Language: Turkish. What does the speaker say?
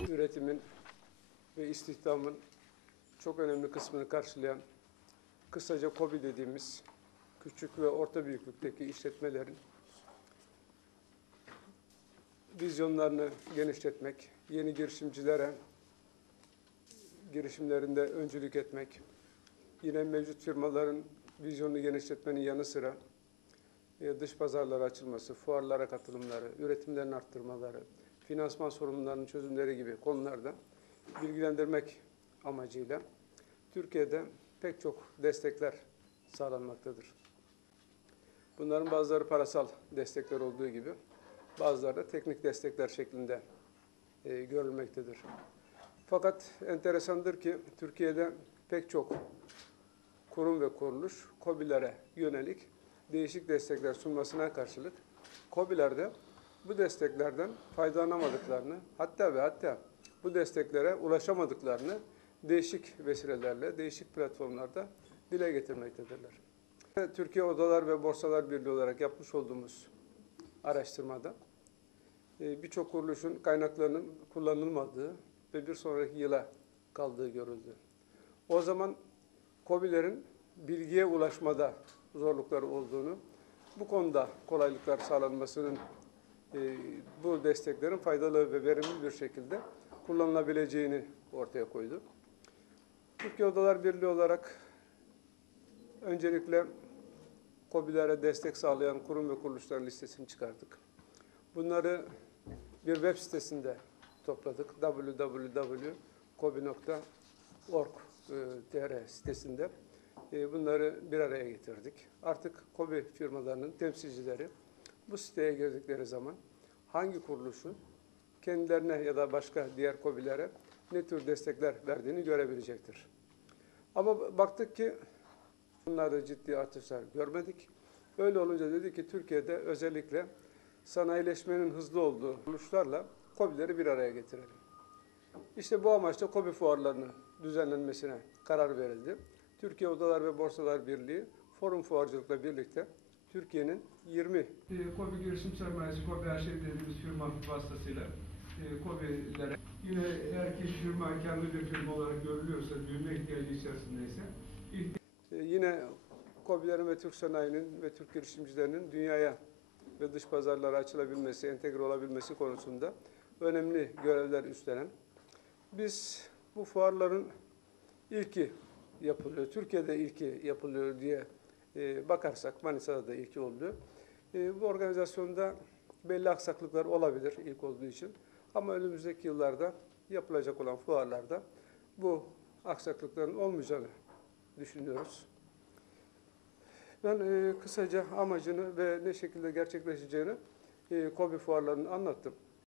üretimin ve istihdamın çok önemli kısmını karşılayan kısaca KOBİ dediğimiz küçük ve orta büyüklükteki işletmelerin vizyonlarını genişletmek, yeni girişimcilere girişimlerinde öncülük etmek, yine mevcut firmaların vizyonunu genişletmenin yanı sıra e, dış pazarlara açılması, fuarlara katılımları, üretimlerin arttırmaları, finansman sorunlarının çözümleri gibi konularda bilgilendirmek amacıyla Türkiye'de pek çok destekler sağlanmaktadır. Bunların bazıları parasal destekler olduğu gibi bazıları da teknik destekler şeklinde e, görülmektedir. Fakat enteresandır ki Türkiye'de pek çok kurum ve kuruluş KOBİ'lere yönelik değişik destekler sunmasına karşılık KOBİ'lerde bu desteklerden faydalanamadıklarını hatta ve hatta bu desteklere ulaşamadıklarını değişik vesilelerle, değişik platformlarda dile getirmektedirler. Türkiye Odalar ve Borsalar Birliği olarak yapmış olduğumuz araştırmada e, birçok kuruluşun kaynaklarının kullanılmadığı ve bir sonraki yıla kaldığı görüldü. O zaman KOBİ'lerin bilgiye ulaşmada zorlukları olduğunu, bu konuda kolaylıklar sağlanmasının, bu desteklerin faydalı ve verimli bir şekilde kullanılabileceğini ortaya koydu. Türkiye Odalar Birliği olarak öncelikle KOBİ'lere destek sağlayan kurum ve kuruluşların listesini çıkardık. Bunları bir web sitesinde topladık. www.kobi.org.tr e, sitesinde e, bunları bir araya getirdik. Artık KOBİ firmalarının temsilcileri bu siteye girdikleri zaman hangi kuruluşun kendilerine ya da başka diğer KOBİ'lere ne tür destekler verdiğini görebilecektir. Ama baktık ki bunlarda ciddi artışlar görmedik. Öyle olunca dedi ki Türkiye'de özellikle sanayileşmenin hızlı olduğu kuruluşlarla KOBİ'leri bir araya getirelim. İşte bu amaçla KOBİ fuarlarının düzenlenmesine karar verildi. Türkiye Odalar ve Borsalar Birliği Forum Fuarcılık'la birlikte Türkiye'nin 20 E, KOBİ Girişim Sermayesi, KOBİ her şey dediğimiz firma vasıtasıyla e, KOBİ'lere yine eğer ki firma kendi bir firma olarak görülüyorsa, büyüme ihtiyacı içerisindeyse Ee, Yine KOBİ'lerin ve Türk sanayinin ve Türk girişimcilerinin dünyaya ve dış pazarlara açılabilmesi, entegre olabilmesi konusunda önemli görevler üstlenen. Biz bu fuarların ilki yapılıyor, Türkiye'de ilki yapılıyor diye e, bakarsak Manisa'da da ilki oldu. E, bu organizasyonda belli aksaklıklar olabilir ilk olduğu için. Ama önümüzdeki yıllarda yapılacak olan fuarlarda bu aksaklıkların olmayacağını düşünüyoruz. Ben e, kısaca amacını ve ne şekilde gerçekleşeceğini e, KOBİ fuarlarını anlattım.